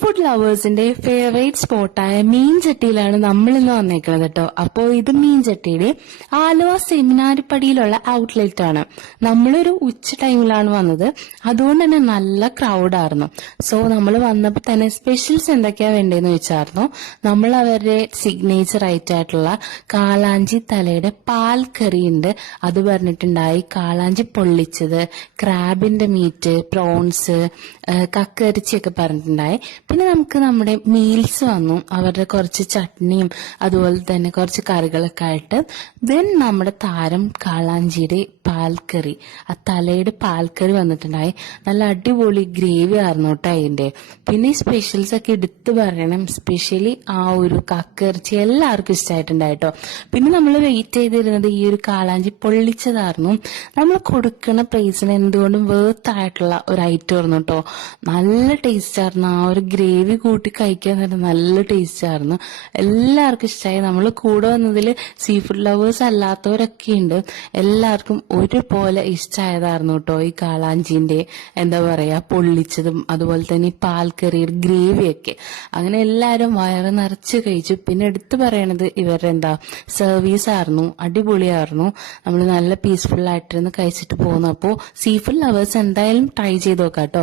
Food ലവേഴ്സിന്റെ favourite സ്പോട്ടായ മീൻചട്ടിയിലാണ് നമ്മൾ ഇന്ന് വന്നേക്കുന്നത് കേട്ടോ. അപ്പോൾ ഇത് മീൻചട്ടിയുടെ ആലുവ സെമിനാരിപ്പടിയിലുള്ള ഔട്ട്ലെറ്റ് ആണ്. നമ്മളൊരു ഉച്ച ടൈമിലാണ് വന്നത്, അതുകൊണ്ട് തന്നെ നല്ല ക്രൗഡായിരുന്നു. സോ നമ്മൾ വന്നപ്പോൾ തന്നെ സ്പെഷ്യൽസ് എന്തൊക്കെയാ വേണ്ടതെന്ന് വെച്ചായിരുന്നു. നമ്മൾ അവരുടെ സിഗ്നേച്ചർ ആയിട്ടുള്ള കാളാഞ്ചി തലയുടെ പാൽ കറി ഉണ്ട്, അത് പറഞ്ഞിട്ടുണ്ടായി. കാളാഞ്ചി പൊള്ളിച്ചത്, ക്രാബിന്റെ മീറ്റ്, പ്രോൺസ്, കക്കരിച്ചിയൊക്കെ പറഞ്ഞിട്ടുണ്ടായി. പിന്നെ നമുക്ക് നമ്മുടെ മീൽസ് വന്നു, അവരുടെ കുറച്ച് ചട്നിയും അതുപോലെ തന്നെ കുറച്ച് കറികളൊക്കെ ആയിട്ട്. ദെൻ നമ്മുടെ താരം കാളാഞ്ചിയുടെ പാൽക്കറി, ആ തലയുടെ പാൽക്കറി വന്നിട്ടുണ്ടായി. നല്ല അടിപൊളി ഗ്രേവി ആയിരുന്നു കേട്ടോ അതിന്റെ. പിന്നെ ഈ സ്പെഷ്യൽസ് ഒക്കെ എടുത്തു പറയണം, സ്പെഷ്യലി ആ ഒരു കക്കരിച്ചി എല്ലാവർക്കും ഇഷ്ടമായിട്ടുണ്ടായിട്ടോ. പിന്നെ നമ്മൾ വെയിറ്റ് ചെയ്തിരുന്നത് ഈ ഒരു കാളാഞ്ചി പൊള്ളിച്ചതായിരുന്നു. നമ്മൾ കൊടുക്കുന്ന പ്രൈസിന് എന്തുകൊണ്ടും വേർത്ത് ആയിട്ടുള്ള ഒരു ഐറ്റം ആയിരുന്നു കേട്ടോ. നല്ല ടേസ്റ്റ് ആയിരുന്നു, ആ ഒരു ഗ്രേവി കൂട്ടി കഴിക്കാൻ തന്നെ നല്ല ടേസ്റ്റ് ആയിരുന്നു. എല്ലാവർക്കും ഇഷ്ടമായി. നമ്മൾ കൂടെ വന്നതിൽ സീ ഫുഡ് ലവേഴ്സ് അല്ലാത്തവരൊക്കെ ഉണ്ട്, എല്ലാവർക്കും ഒരുപോലെ ഇഷ്ടമായതായിരുന്നു കേട്ടോ ഈ കാളാഞ്ചിന്റെ എന്താ പറയാ പൊള്ളിച്ചതും അതുപോലെ തന്നെ ഈ പാൽക്കറിയുടെ ഗ്രേവിയൊക്കെ. അങ്ങനെ എല്ലാവരും വയറ് നിറച്ച് കഴിച്ചു. പിന്നെ എടുത്തു പറയണത് ഇവരുടെ സർവീസ് ആയിരുന്നു, അടിപൊളിയായിരുന്നു. നമ്മൾ നല്ല പീസ്ഫുൾ ആയിട്ടിരുന്ന് കഴിച്ചിട്ട് പോകുന്നു. അപ്പോൾ സീ ഫുഡ് ലവേഴ്സ് എന്തായാലും ട്രൈ ചെയ്ത് നോക്കാം കേട്ടോ.